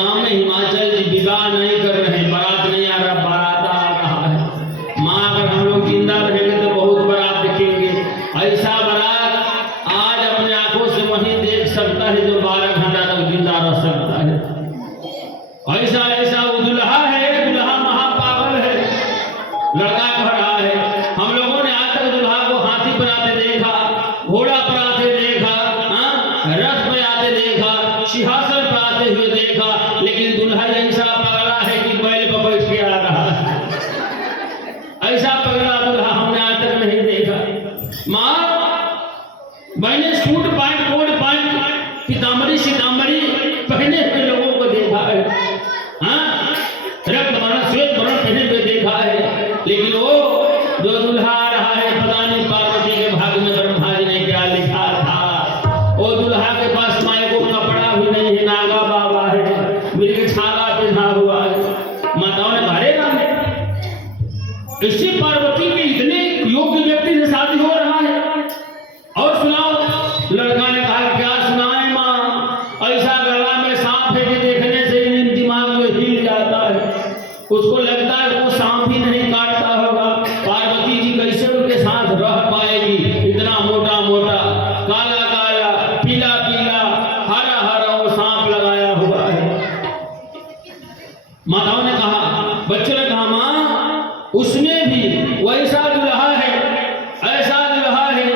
गांव में हिमाचल जी विवाह नहीं कर रहे हैं, बारात नहीं आ रहा, बारात आ रहा है। माँ अगर हम लोग जिंदा रहेंगे तो बहुत बारात देखेंगे। ऐसा बारात आज अपने आंखों से वही देख सकता है जो 12 घंटा तक जिंदा रह सकता है। ऐसा ऐसा वो दुल्हा है, दुल्हा महापागल है। लड़का कह रहा है हम लोगों ने आज तक दुल्हा को हाथी पर आते देखा, घोड़ा पर आते देखा, रथ पे आते देखा, सिंहासन पर आते हुए देखा, लेकिन दुल्हा ऐसा पगला है कि बैल पर बैठ के आ रहा है। ऐसा पगला दुल्हा हमने आज तक नहीं देखा। माँ मैंने सूट पैंट कोट पैंट पीताम्बरी सीताम्बरी पहने हुए लोगों को देखा है, रक्त वर्ण श्वेत वर्ण पहने हुए देखा है, लेकिन वो जो दुल्हा आ रहा है पता नहीं पार्वती के भाग्य में ब्रह्मा जी ने क्या लिखा था। वो दुल्हा के पास माए को कपड़ा भी नहीं है, नागा बाबा है, मिर्ग छाला पहना हुआ है। माताओं ने भरे ना इससे पार्वती के इतने योग्य व्यक्ति से शादी हो रहा है। और सुनाओ, लड़का ने कहा क्या सुनाए माँ, ऐसा गला में सांप है कि देखने से ही दिमाग में हिल जाता है। उसको लगता है वो सांप ही नहीं काटता होगा। पार्वती जी कैसे उनके साथ रह पाएगी, इतना मोटा मोटा, काला काला, पीला पीला, हरा हरा वो सांप लगाया हुआ है। माताओं ने कहा, बच्चों ने कहा माँ उसमें भी वैसा दुल्हा है, ऐसा दुल्हा है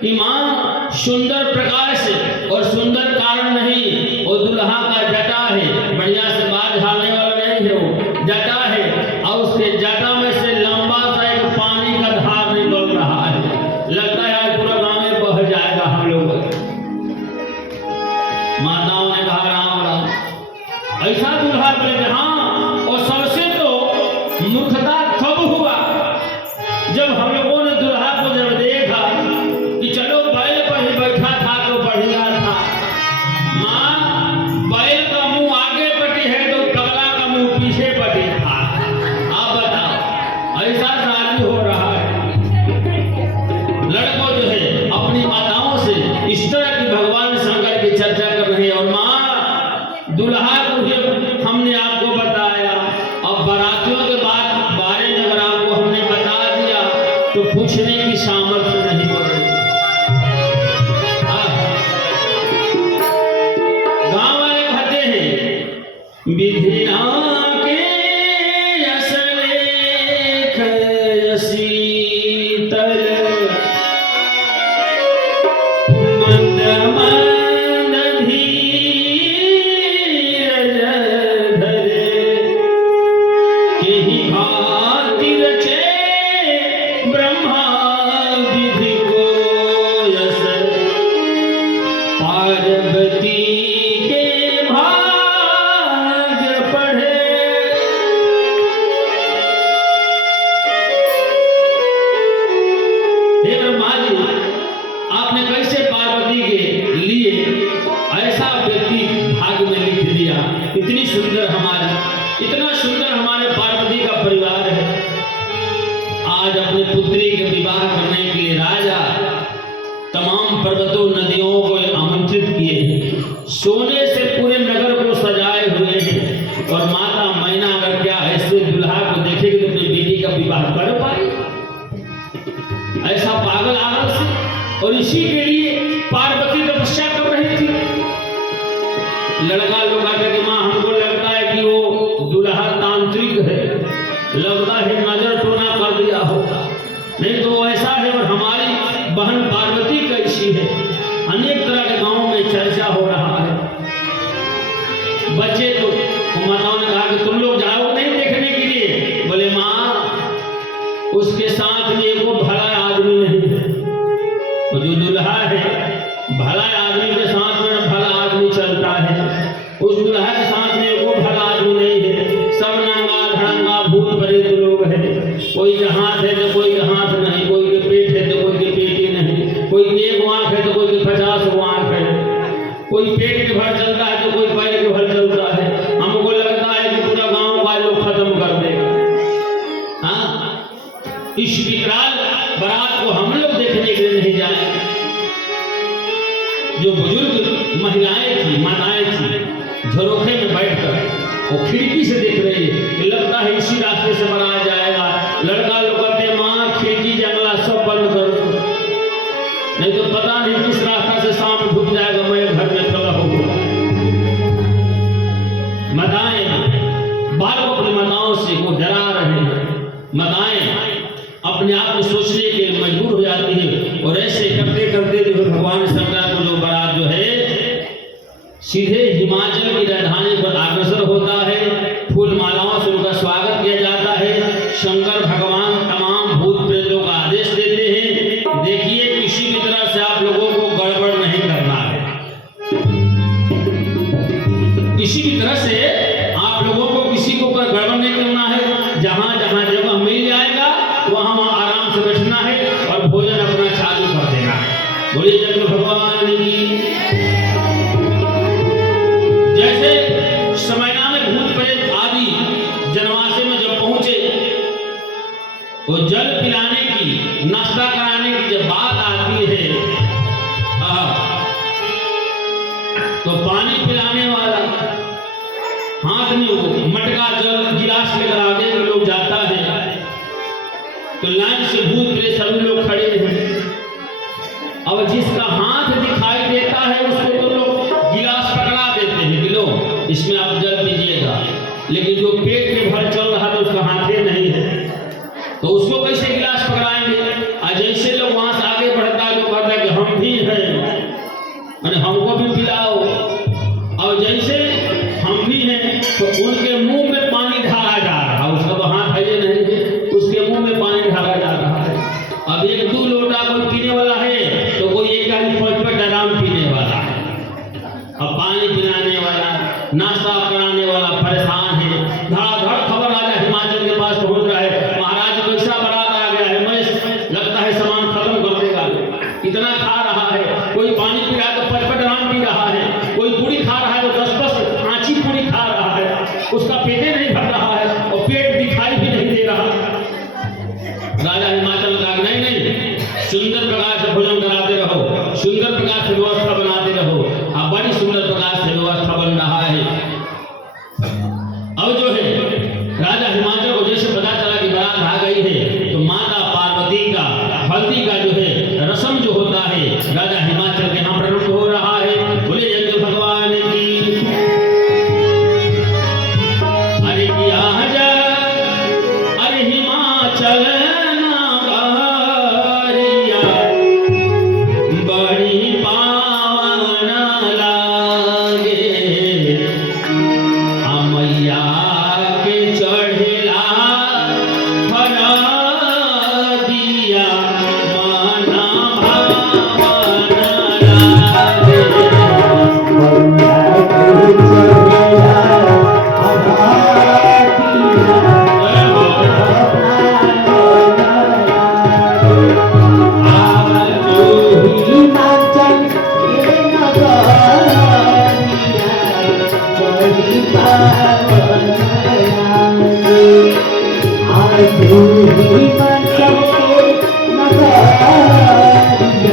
कि माँ सुंदर प्रकाश से और सुंदर कारण नहीं, वो दुल्हा का जटा है, बढ़िया से बाल झाड़ने वाला नहीं है, वो जटा है और उसके जटा में से लंबा सा एक पानी का धार निकल रहा है। लगता है आज पूरा गांव में बह जाएगा हम लोग। माताओं ने कहा राम राम, ऐसा दुल्हा बोले हाँ। और सबसे तो मूर्खता कब हुआ जब हम लोगों ने दुल्हा को जब देखा कि चलो बैल पर ही बैठा था तो बढ़िया था। माँ बैल का मुंह आगे पटी है तो कबला का मुंह पीछे पटी था। आप बताओ ऐसा शादी हो रहा है। लड़कों जो है अपनी माताओं से इस तरह की भगवान शंकर की चर्चा कर रहे हैं। और माँ दुल्हा को भी हमने आपको बताया, अब बारातियों के बाद बारे में अगर आपको हमने बता दिया तो पूछने की सामर्थ्य नहीं पड़ेगी। गांव वाले कहते हैं विधिना के असलेख शीतल मंद मंद धीरज धरे केहि भांति रचे ब्रह्मा विधि को यस पार्वती के भाग्य पढ़े। हे ब्रह्मा जी, आपने कैसे पार्वती के लिए ऐसा व्यक्ति भाग्य में लिख दिया। इतनी सुंदर हमारे, इतना सुंदर हमारे पार्वती का परिवार है। आज अपनी पुत्री के विवाह करने के लिए राजा तमाम पर्वतों नदियों को आमंत्रित किए हैं, सोने से पूरे नगर को सजाए हुए हैं। और माता मैना अगर क्या ऐसे दुल्हा को देखेगी तो अपनी बेटी का विवाह कर पाए, ऐसा पागल आगल से। और इसी के लिए पार्वती तपस्या कर रही थी। लड़का लोग आकर के माँ हमको लगता है कि वो दुल्हा तांत्रिक है, लगता है नजर टोना कर दिया होगा, नहीं तो वो ऐसा है। और हमारी बहन पार्वती कैसी है, अनेक तरह के गांव में चर्चा हो रहा है। बच्चे तो माताओं ने कहा कि तुम लोग जाओ नहीं देखने के लिए। बोले माँ उसके साथ में वो भला आदमी नहीं है, वो जो दुल्हा है भला आदमी के साथ में भला आदमी चलता है, उस दुल्हा के साथ में वो भला आदमी नहीं है। सब नंगा धड़ंगा भूत प्रेत लोग हैं, कोई के हाथ है तो कोई के हाथ नहीं, कोई के पेट है तो कोई के पेट ही नहीं, कोई के एक आंख है तो कोई के 50 आंख है, कोई पेट के भर चलता है तो कोई पैर के भर चलता है। हमको लगता है कि पूरा गांव का लोग खत्म कर देगा। हाँ, इस विकराल बारात को हम लोग देखने के लिए नहीं जाए। जो बुजुर्ग महिलाएं थी, माताएं थी, झरोखे में बैठकर वो खिड़की से देख रही है कि लगता है इसी रास्ते से बनाया जाएगा। लड़का लोग कहते हैं माँ खिड़की जंगला सब बंद कर दो, नहीं तो पता नहीं किस रास्ता से सामने ढुक जाएगा, मैं घर में खड़ा होगा। माताएं बालक अपनी माताओं से वो डरा रहे हैं। माताएं अपने आप में सोचने के लिए मजबूर हो जाती है और ऐसे करते करते जो भगवान शंकर को जो बारात जो है सीधे हिमाचल की राजधानी पर अग्रसर होता है। फूल मालाओं से उनका स्वागत किया जाता है। शंकर भगवान तमाम भूत प्रेतों का आदेश देते हैं, देखिए किसी भी तरह से आप लोगों को गड़बड़ नहीं करना है, किसी भी तरह से आप लोगों को किसी को गड़बड़ नहीं करना है। जहां जहां जगह मिल जाएगा वहां आराम से बैठना है और भोजन अपना चालू कर देना है। बोलिए शंकर भगवान की। जैसे समयना में भूत प्रेत आदि जनवासे में जब पहुंचे तो जल पिलाने की नाश्ता कराने की जब बात आती है तो पानी पिलाने वाला हाथ में वो मटका जल गिलास लेकर आगे के लोग जाता है तो लाइन से भूत प्रेत सभी लोग खड़े हैं। अब जिसका हाथ दिखाई देता है उसको तो लोग गिलास पकड़ा देते हैं कि लो इसमें आप जल पीजिएगा, लेकिन जो पेट में भर चल रहा है उसका हाथे नहीं है तो उसको कैसे गिलास पकड़ाएंगे। और जैसे लोग वहां से आगे बढ़ता है तो कहता है कि हम भी हैं, मैंने हमको भी पिलाओ। और जैसे हम भी हैं तो उनके मुंह में पानी ढाला जा रहा है, उसका तो हाथ है नहीं है, उसके मुंह में पानी ढाला जा रहा है। अब एक दो लोटा कोई पीने वाला है तो कोई एक आदमी 5 ड्राम पीने वाला है। अब पानी पिलाने वाला नाश्ता कराने वाला परेशान है। धड़ाधड़ खबर आ जाए हिमाचल के पास पहुंच रहा है, महाराज को ऐसा बारात आ गया है, मैं लगता है सामान खत्म कर देगा। इतना खा रहा है, कोई पानी पी रहा है तो 5 ड्राम पी रहा है, कोई पूरी खा रहा है तो 10 आँची पूरी खा रहा है, उसका पेटे नहीं भर रहा है और पेट दिखाई भी नहीं दे रहा। राजा हिमाचल का नहीं नहीं सुंदर प्रकार से भोजन कराते रहो, सुंदर प्रकार से व्यवस्था बनाते रहो। अब बड़ी सुंदर प्रकार से व्यवस्था बन रहा है। अब जो है राजा हिमाचल को जैसे पता चला कि बारात आ गई है तो माता पार्वती का हल्दी का जो है रस्म जो होता है राजा हिमाचल के यहाँ प्रकट हो रहा है। बोले शंकर भगवान की। अरे किया जा अरे हिमाचल Hare